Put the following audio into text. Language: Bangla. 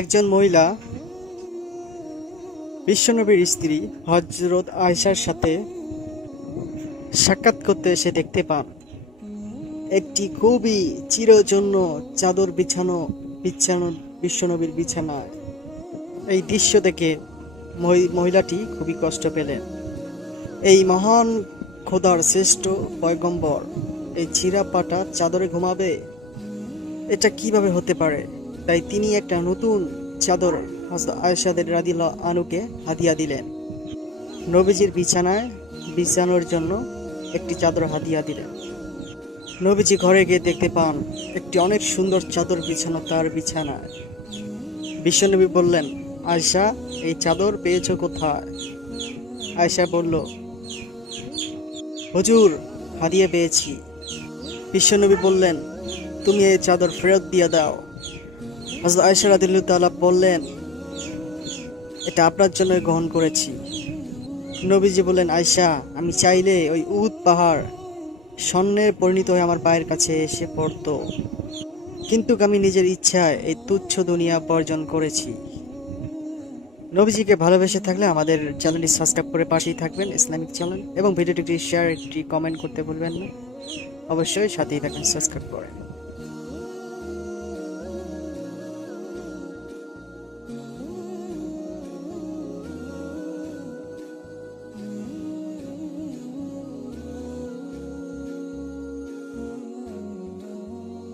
একজন মহিলা বিশ্বনবীর স্ত্রী হযরত আয়েশার সাথে সাক্ষাৎ করতে এসে দেখতে পান একটি খুবই চিরজন্য চাদর বিছানো বিশ্বনবীর বিছানায়। এই দৃশ্য দেখে মহিলাটি খুবই কষ্ট পেলেন। এই মহান খোদার শ্রেষ্ঠ পয়গম্বর এই ছিঁড়া পাটা চাদরে ঘুমাবে, এটা কিভাবে হতে পারে? তাই তিনি একটা নতুন চাদর হযরত আয়েশা রাদিয়াল্লাহু আনহুকে হাদিয়া দিলেন। নবীজির বিছানায় বিছানোর জন্য একটি চাদর হাদিয়া দিলেন। নবীজি ঘরে গিয়ে দেখতে পান একটি অনেক সুন্দর চাদর বিছানো তার বিছানায়। বিশ্বনবী বললেন, আয়েশা, এই চাদর পেয়েছো কোথায়? আয়েশা বলল, হুজুর, হাদিয়া পেয়েছি। বিশ্বনবী বললেন, তুমি এই চাদর ফেরত দিয়ে দাও। হযরত আয়েশা রাদিয়াল্লাহু তাআলা বললেন, এটা আপনার জন্য গ্রহণ করেছি। নবীজি বললেন, আয়েশা, আমি চাইলে ওই উহুদ পাহাড় স্বর্ণে পরিণত হয়ে আমার পায়ের কাছে এসে পড়ত, কিন্তু আমি নিজের ইচ্ছায় এই তুচ্ছ দুনিয়া বর্জন করেছি। নবীজিকে ভালোবেসে থাকলে আমাদের চ্যানেলটি সাবস্ক্রাইব করে পাশেই থাকবেন, ইসলামিক চ্যানেল, এবং ভিডিওটি শেয়ার, একটি কমেন্ট করতে ভুলবেন না। অবশ্যই সাথেই থাকবেন, সাবস্ক্রাইব করেন।